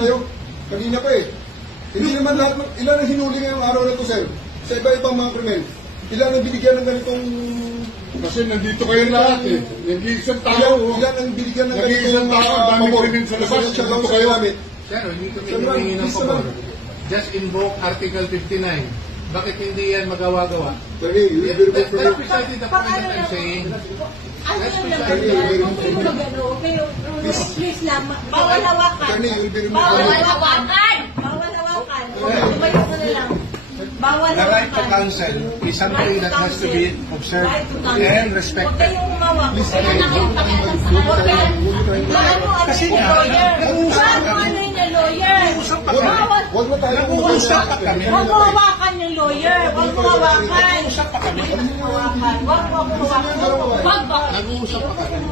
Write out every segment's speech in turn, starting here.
Kayo, kanina pa eh. Hindi naman lahat, ilan ang hinuli ngayong araw na ito, sir? Sa iba-ibang mga krimen. Ilan ang binigyan ng ganitong... Kasi nandito kayo lahat eh. Nag-iisang tao. Ilan ang binigyan ng Nag-iisang tao. Dami krimen sa labas. Siya lang sa gamit. Sir, hindi kami humingi ng pabor. Just invoke Article 59. Bakit hindi yan magawa-gawa? Attorney, you will be That's precisely the point that I'm saying. Ano yung naman yan? Kung yung magano, please lang, bawal hawakan. Attorney, you will be removed. Bawal hawakan! Bawal hawakan. Lumayo ko na lang. Bawal The right to hawakan. counsel is something that has to be observed and Huwag respected. kayong umawak. Huwag kayong pakialam sa kanila. Huwag kayong Kasi nga, lawyer. Ano yung lawyer? Bawal. Huwag mo tayo Nag-uusap pa kami. Huwag mo hawakan yung lawyer. Huwag mo hawakan. Nag-uusap pa kami. Huwag mo hawakan. Huwag mo hawakan. Huwag ba? Nag-uusap pa kami.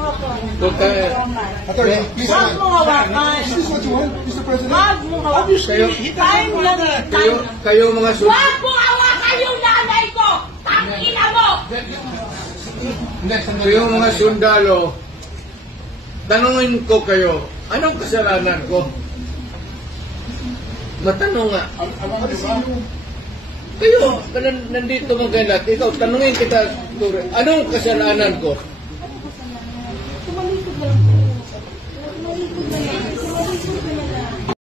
Attorney, please. Huwag mo hawakan. Is this what you want, Mr. President? Huwag mo hawakan. Time lang eh. Kayo mga Huwag mo hawakan yung nanay ko! Tangina mo! Kayo mga sundalo, tanungin ko kayo, anong kasalanan ko? Matanong nga. Kayo, nandito mga ganat, ikaw, tanungin kita, anong kasalanan ko?